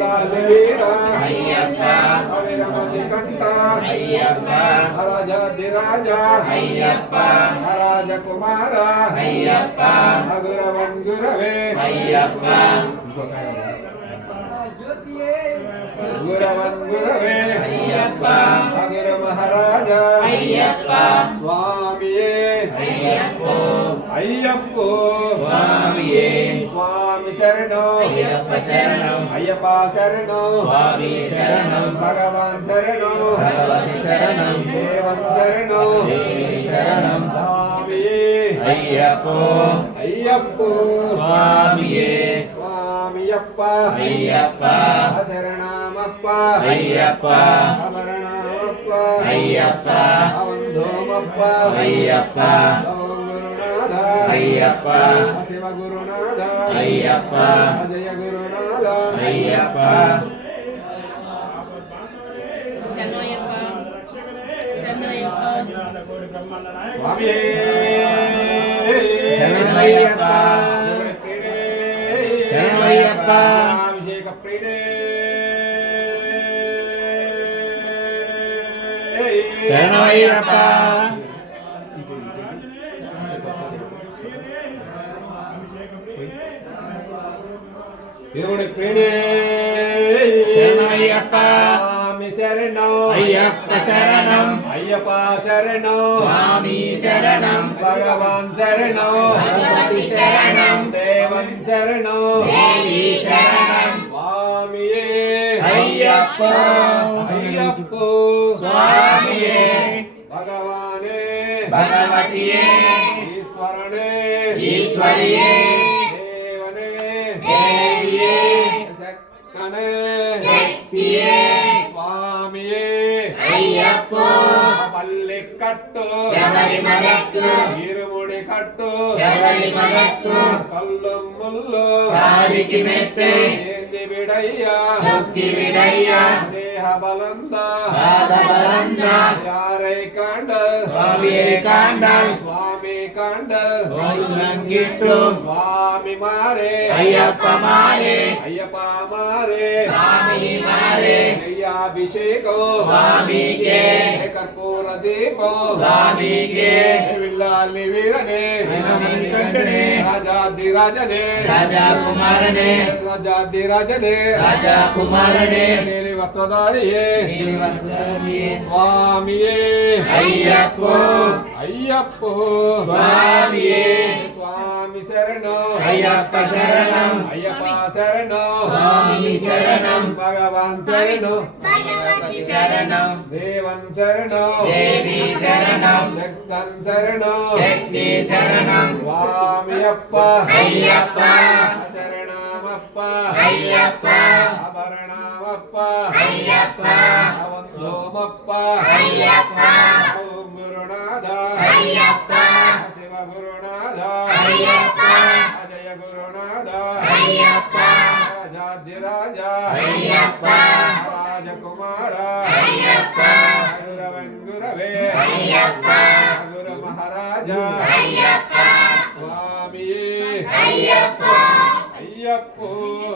ಅವಿಲಾಲಿವೀರ ಅಯ್ಯಪ್ಪ ಅವಿರಮಣಿಕಂಠ ಅಯ್ಯಪ್ಪ ರಾಜಾಧಿರಾಜ ಅಯ್ಯಪ್ಪ ರಾಜಕುಮಾರ ಅಯ್ಯಪ್ಪ ಅಗುರವನ್ ಗುರವೇ ಅಯ್ಯಪ್ಪ ಗುರವನ್ ಗುರವೇ ಅಯ್ಯಪ್ಪ ಅಗುರ ಮಹಾರಾಜ ಅಯ್ಯಪ್ಪ ಸ್ವಾಮಿಯೇ ಅಯ್ಯಪ್ಪ ಅಯ್ಯಪ್ಪ ಸ್ವಾಮಿಯೇ ಸ್ವಾಮಿ ಶರಣೋ ಅಯ್ಯಪ್ಪ ಶರಣೋ ಅಯ್ಯಪ್ಪ ಶರಣೋ ಸ್ವಾಮಿ ಶರಣೋ ಭಗವಾನ್ ಶರಣೋ ಭಗವತಿ ಶರಣೋ ದೇವನ್ ಶರಣೋ ದೇವಿ ಶರಣೋ ಸ್ವಾಮಿಯೇ ಅಯ್ಯಪ್ಪ ಅಯ್ಯಪ್ಪ ಸ್ವಾಮಿಯೇ ಸ್ವಾಮಿಯಪ್ಪ ಅಯ್ಯಪ್ಪ ಶರಣಮಪ್ಪ ಅಯ್ಯಪ್ಪ ಅಭರಣಮಪ್ಪ ಅಯ್ಯಪ್ಪ ಅವಂಧೋಮಪ್ಪ ಅಯ್ಯಪ್ಪ ಗುರುನಾಥ ಅಯ್ಯಪ್ಪ ಶಿವ ಗುರುನಾಥ ಅಯ್ಯಪ್ಪ ಅಜಯ ಗುರುನಾಥ ಅಯ್ಯಪ್ಪ ಸ್ವಾಮಿಯೇ ಶರಣಯ್ಯಪ್ಪ ಶರಣಯ್ಯಪ್ಪ ಅಭಿಷೇಕ ಪ್ರೀಡೆ ಶರಣಯ್ಯಪ್ಪ దేవుడి ప్రేణే శరణయ్యప్ప స్వామి శరణం అయ్యప్ప శరణం అయ్యప్ప శరణం స్వామి శరణం భగవాన్ శరణం భగవతి శరణం దేవన్ శరణం దేవి శరణం స్వామియే అయ్యప్ప అయ్యప్ప స్వామియే భగవానే భగవతియే ఈశ్వరనే ఈశ్వరియే శక్తియే స్వామియే అయ్యప్ప పల్లెకట్టు శబరిమలక్కు ఇరుముడి కట్టు శబరిమలక్కు కల్లు ముల్లు కాలికి మెట్టే ఏంది విడయ్యా భక్తి విడయ్యా దేహ బలంద పాద బలంద యారై కాండ స్వామియే కాండ స్వామి కాండ నంగిట్టు స్వామి మారే అయ్యప్ప మారే అయ్యప్ప మారే స్వామి మారే అభిషేకం స్వామికే కర్పూర దీపం స్వామికే విల్లాలి వీరనే కంటనే రాజాధిరాజనే రాజా కుమారనే రాజాధిరాజనే రాజా కుమారనే నీలి వస్త్రధారియే నీలి వస్త్రధారియే స్వామియే అయ్యప్ప అయ్యప్ప స్వామియే స్వామి శరణం అయ్యప్ప శరణం అయ్యప్ప శరణం స్వామి శరణం భగవాన్ శరణం భగవతి శరణం దేవన్ శరణం దేవి శరణం శక్తన్ శరణం శక్తి శరణం స్వామియప్ప అయ్యప్ప శరణమప్ప అయ్యప్ప అభరణమప్ప అయ్యప్ప అవంధోమప్ప అయ్యప్ప ఓం గురునాథ అయ్యప్ప శివ గురునాథ అయ్యప్ప అజయ గురునాథ అయ్యప్ప రాజాధిరాజ అయ్యప్ప రాజకుమార అయ్యప్ప గురవన్ గురవే అయ్యప్ప గురు మహారాజ అయ్యప్ప స్వామియే అయ్యప్ప అయ్యప్ప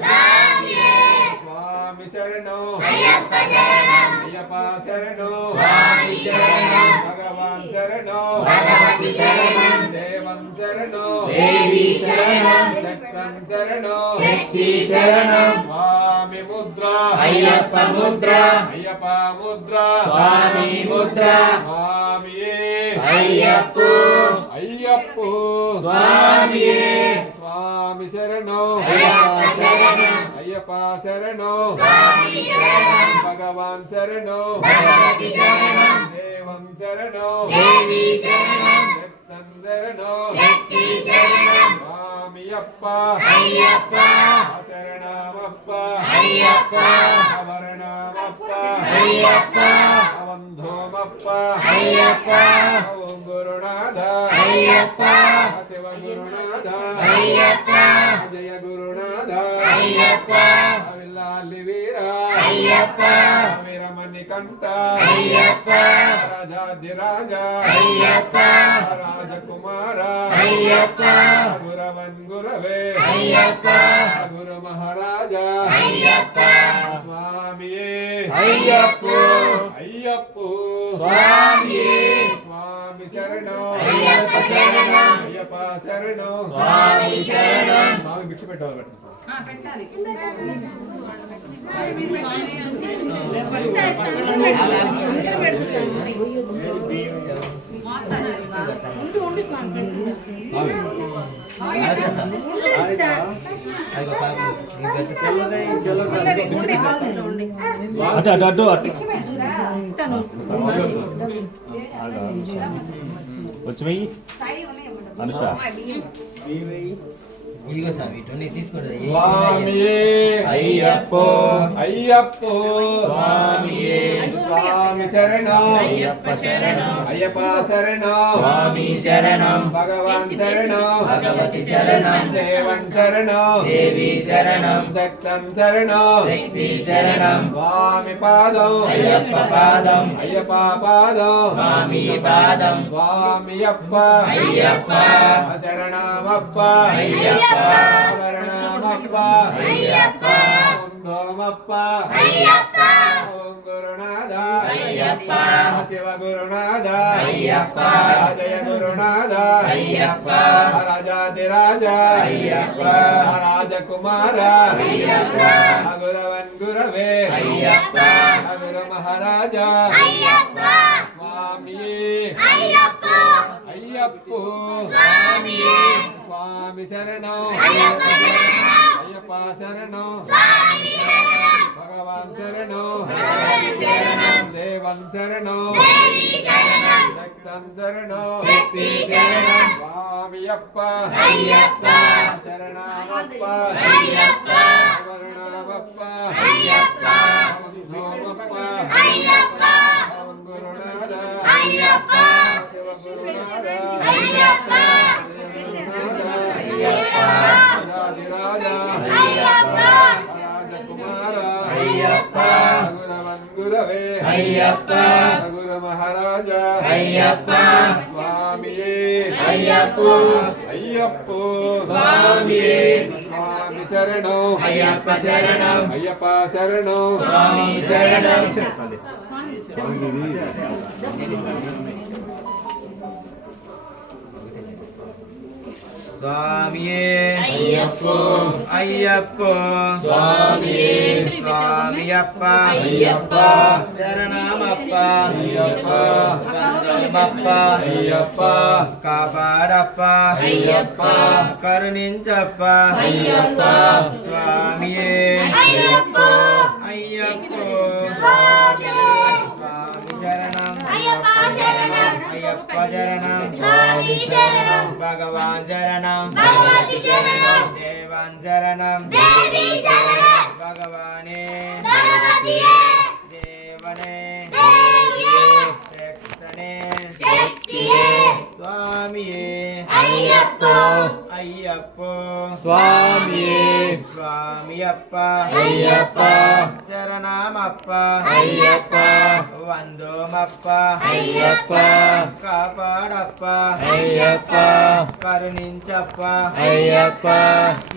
స్వామియే స్వామి శరణం అయ్యప్ప శరణం అయ్యప్ప శరణం స్వామి శరణం భగవాన్ శరణం భగవతి శరణం దేవన్ శరణం దేవి శరణం శక్తన్ శరణం శక్తి శరణం స్వామి ముద్ర అయ్యప్ప ముద్ర అయ్యప్ప ముద్ర స్వామి ముద్ర స్వామియే అయ్యప్ప అయ్యప్ప స్వామియే స్వామి శరణం అయ్యప్ప శరణం అయ్యప్ప శరణం స్వామి శరణం భగవాన్ శరణం భగవతి శరణం దేవన్ శరణం దేవి శరణం శక్తన్ శరణం శక్తి శరణం స్వామియప్ప అయ్యప్ప శరణమప్ప అయ్యప్ప అభరణమప్ప అయ్యప్ప అవంధోమప్ప అయ్యప్ప ఓం గురునాథ అయ్యప్ప శివ గురునాథ అయ్యప్ప జయ గురునాథ అయ్యప్ప విల్లాలి వీర అయ్యప్ప వీరమణికంఠ అయ్యప్ప రాజాధిరాజ అయ్యప్ప రాజకుమార అయ్యప్ప గురవన్ గురవే అయ్యప్ప గురు మహారాజా అయ్యప్ప స్వామియే అయ్యప్ప అయ్యప్ప స్వామియే స్వామి శరణం అయ్యప్ప శరణం అయ్యప్ప శరణం స్వామి శరణం స్వామి భిక్ష పెట్టాలి వచ్చి అనుష ఇదిగో స్వామి ఇటు తీసుకోండి స్వామియే అయ్యప్ప అయ్యప్ప స్వామియే స్వామి శరణం అయ్యప్ప శరణం అయ్యప్ప శరణం స్వామి శరణం భగవాన్ శరణం భగవతి శరణం దేవన్ శరణం దేవి శరణం శక్తం శరణం శక్తి శరణం స్వామి పాదం అయ్యప్ప పాదం అయ్యప్ప పాదం స్వామి పాదం స్వామియప్ప అయ్యప్ప శరణమప్ప అయ్యప్ప శరణమప్ప అయ్యప్ప ఓందోమప్ప అయ్యప్ప ఓం గురునాథ అయ్యప్ప శివ గురునాథ అయ్యప్ప జయ గురునాథ అయ్యప్ప రాజాధిరాజ అయ్యప్ప రాజకుమార అయ్యప్ప గురవన్ గురవే అయ్యప్ప గురు మహారాజా అయ్యప్ప స్వామియే అయ్యప్ప అయ్యప్ప స్వామియే స్వామి శరణం అయ్యప్ప అయ్యప్ప శరణం స్వామి శరణం భగవాన్ శరణం భగవతి శరణం దేవన్ శరణం దేవి శరణం శక్తం శరణం శక్తి శరణం స్వామియప్ప అయ్యప్ప శరణమప్ప అయ్యప్ప వరుణమప్ప అయ్యప్ప ఓందోమప్ప అయ్యప్ప ఓం గురునాథ అయ్యప్ప శివ గురునాథ అయ్యప్ప అయ్యప్ప రాజాధిరాజ అయ్యప్ప రాజకుమార అయ్యప్ప గురవన్ గురవే అయ్యప్ప గురు మహారాజా అయ్యప్ప స్వామియే అయ్యప్ప అయ్యప్ప స్వామియే స్వామి శరణం అయ్యప్ప శరణం అయ్యప్ప శరణం స్వామి శరణం స్వామియే అయ్యప్ప అయ్యప్ప స్వామియే స్వామియప్ప అయ్యప్ప శరణమప్ప అయ్యప్ప గంధమప్ప అయ్యప్ప కాపాడప్ప అయ్యప్ప కరుణించప్ప అయ్యప్ప స్వామియే అయ్యప్ప అయ్యప్ప స్వామి శరణం అయ్యప్ప శరణం అయ్యప్ప శరణం స్వామి శరణం భగవాన్ శరణం భగవతి శరణం దేవాన్ శరణం దేవి శరణం భగవానే సరస్వతియే దేవనే దేవియే శక్తనే శక్తియే స్వామియే అయ్యప్ప అయ్యప్ప స్వామియే స్వామియప్ప అయ్యప్ప శరణమప్ప అయ్యప్ప వందోమప్ప అయ్యప్ప కాపాడప్ప అయ్యప్ప కరుణించప్ప అయ్యప్ప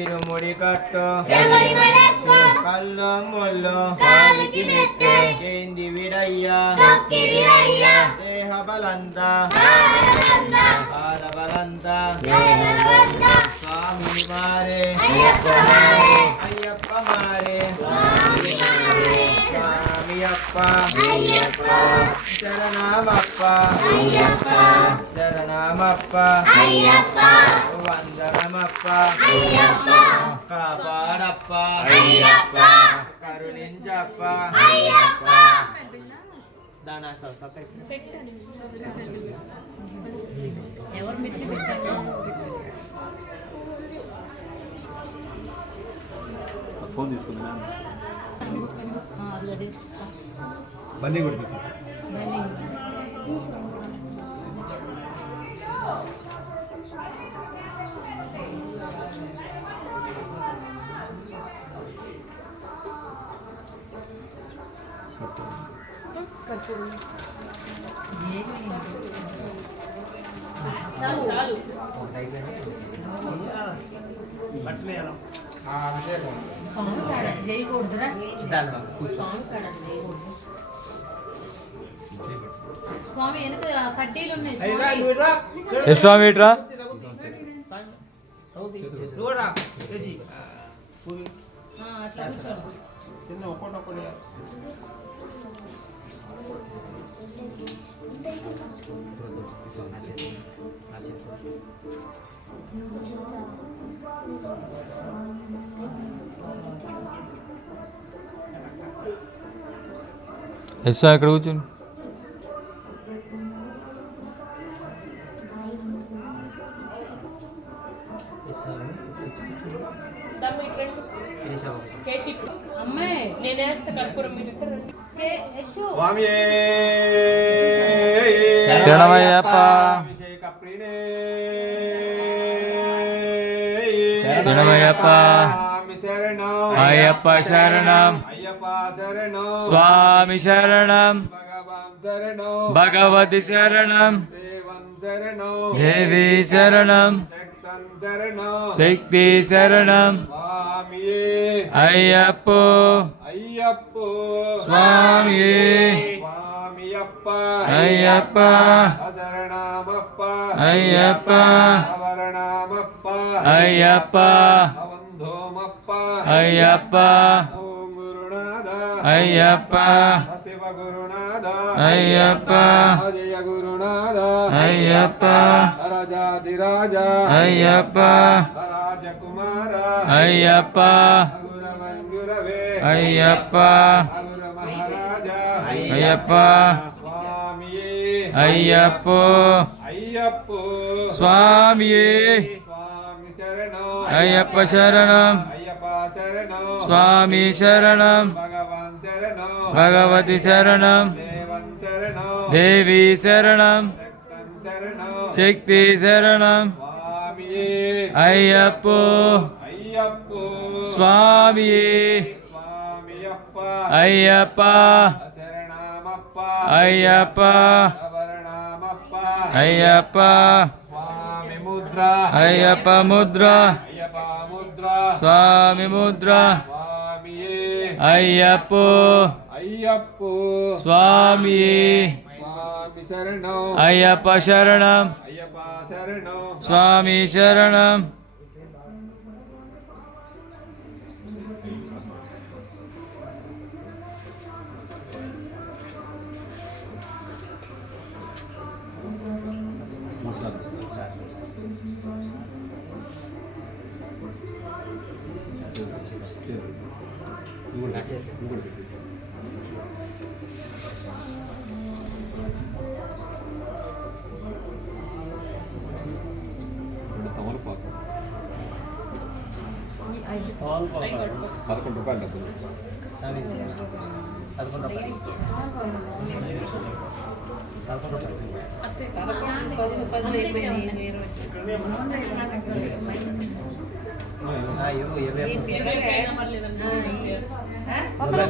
ఇరుముడి కట్టు శబరిమలకు కల్లో ముల్లో కాలికి మెట్టు ఏంది విడయ్యా తొక్కిడివయ్యా దేహ బలంతా ఆనంద ఆడబలంతా దేవవంత స్వామి మారే అయ్యప్ప మారే అయ్యప్ప మారే స్వామి మారే స్వామియప్ప అయ్యప్ప శరణమప్ప అయ్యప్ప శరణమప్ప అయ్యప్ప వందనమప్ప అయ్యప్ప కాపాడప్ప అయ్యప్ప కరుణించప్ప అయ్యప్ప దానా ఫోన్ తీసుకుందా బండి కొడుతుంది స్వామి వెనక కడ్డీలు ఉన్నాయి ఏ స్వామి ఇట్రా అట్లా కూర్చోండి. ఏ స్వామి ఇక్కడ కూర్చోండి అమ్మాయి నేనేస్తా కర్పూరం మీరు ఇద్దరు శరణమయ్యప్ప శరణమయ్యప్ప అయ్యప్ప శరణం స్వామి శరణం భగవతి శరణం దేవి శరణం శక్తి శరణం అయ్యప్పో స్వామి అయ్యప్ప అయ్యప్ప అయ్యప్ప అయ్యప్ప అయ్యప్ప అయ్యప్ప అయ్యప్ప రాజాదిరాజ అయ్యప్ప రాజకుమార అయ్యప్ప గురవంగురవే అయ్యప్ప మహారాజ అయ్యప్ప స్వామియే అయ్యప్పో అయ్యప్పో స్వామియే స్వామి శరణం అయ్యప్ప శరణం అయ్యప్ప శరణం స్వామి శరణం భగవాన్ శరణం భగవతి శరణం దేవన్ శరణం దేవి శరణం శక్తం శరణం శక్తి శరణం స్వామియే అయ్యప్పో అయ్యప్పో స్వామియే స్వామియప్ప అయ్యప్ప శరణమప్ప అయ్యప్ప శబరణమప్ప అయ్యప్ప స్వామి ముద్ర అయ్యప్ప ముద్ర అయ్యప్ప ముద్ర స్వామి ముద్ర స్వామియే అయ్యప్పో అయ్యప్పో స్వామియే స్వామి శరణం అయ్యప్ప శరణం అయ్యప్ప శరణం స్వామి శరణం ₹11 డబ్బులు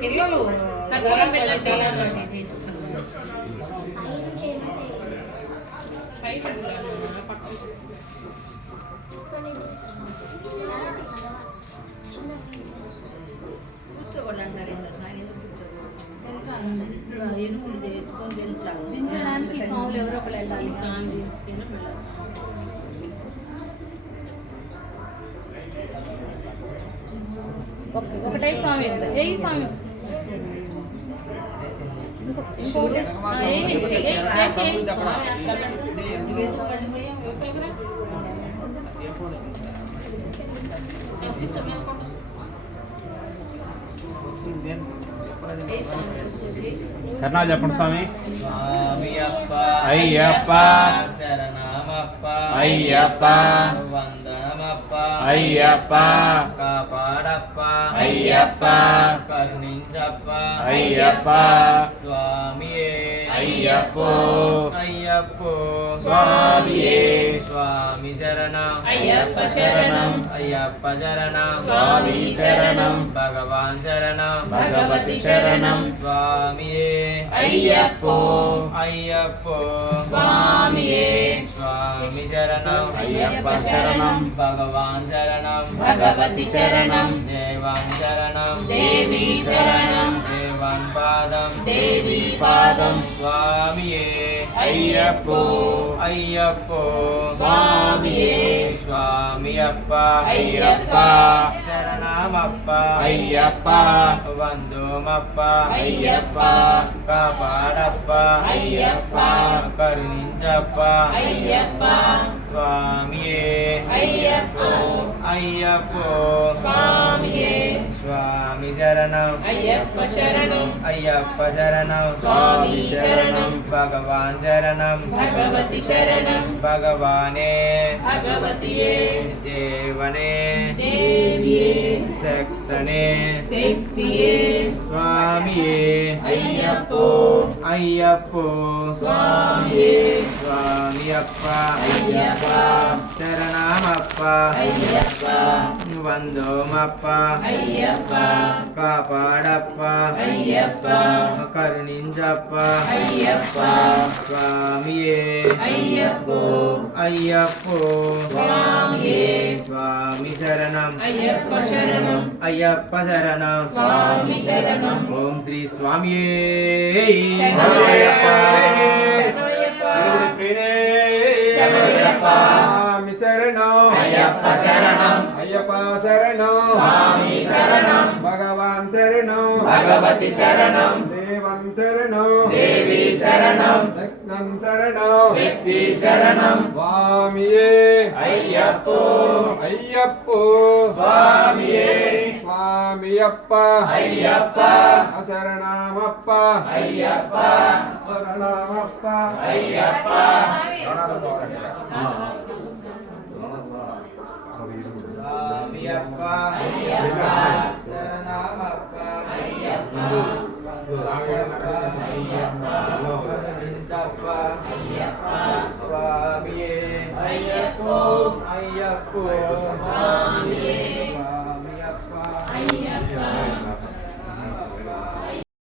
పిల్లలు దించడానికి స్వాములు ఎవరో ఒకరు వెళ్ళాలి స్వామి దించుకుని వెళ్ళాలి ఒకటే స్వామి ఏ స్వామి ఇంకోటి శరణాలు చెప్పండి స్వామి స్వామియప్ప అయ్యప్ప శరణమప్ప అయ్యప్ప వందనమప్ప అయ్యప్ప కాపాడప్ప అయ్యప్ప కరుణించప్ప అయ్యప్ప స్వామియే అయ్యప్పో అయ్యప్పో స్వామియే స్వామి శరణం అయ్యప్ప శరణం అయ్యప్ప శరణం స్వామి శరణం భగవాన్ శరణం భగవతి శరణం స్వామియే అయ్యప్పో అయ్యప్పో స్వామియే స్వామి శరణం అయ్యప్ప శరణం భగవాన్ శరణం భగవతి శరణం దేవం శరణం దేవి శరణం దేవన్ పాదం దేవి పాదం స్వామియే అయ్యప్పో అయ్యప్పో స్వామియే స్వామి అప్ప అయ్యప్ప శరణమప్ప అయ్యప్ప వందోమప్ప అయ్యప్ప కాపాడప్ప అయ్యప్ప కరుణించప్ప అయ్యప్ప స్వామియే అయ్యప్పో అయ్యప్పో స్వామియే స్వామి శరణం అయ్యప్ప శరణం అయ్యప్ప శరణం స్వామి శరణం భగవాన్ శరణం భగవతి శరణం భగవానే భగవతియే దేవనే దేవియే శక్తనే శక్తియే స్వామియే అయ్యప్పో అయ్యప్పో స్వామియే స్వామి అప్ప అయ్యప్ప శరణమప్ప అయ్యప్ప వందోమప్ప అయ్యప్ప కాపాడప్ప అయ్యప్ప కరుణించప్ప అయ్యప్ప స్వామియే అయ్యప్పో అయ్యప్పో స్వామియే స్వామి శరణం అయ్యప్ప శరణం అయ్యప్ప శరణం స్వామి శరణం ఓం శ్రీ స్వామియే శరణమయ్యప్ప. శరణమయ్యప్ప. స్వామి శరణం అయ్యప్ప శరణం అయ్యప్ప శరణం స్వామి శరణం భగవాన్ శరణం భగవతి శరణం దేవం శరణం దేవి శరణం రత్నం శరణం శక్తి శరణం స్వామియే అయ్యప్పో అయ్యప్పో స్వామియే స్వామియప్ప అయ్యప్ప శరణమప్ప అయ్యప్ప శరణమప్ప అయ్యప్ప స్వామియప్ప అయ్యప్ప శరణమప్ప అయ్యప్ప కరుణించప్ప అయ్యప్ప స్వామియే అయ్యప్పో అయ్యప్పో స్వామియే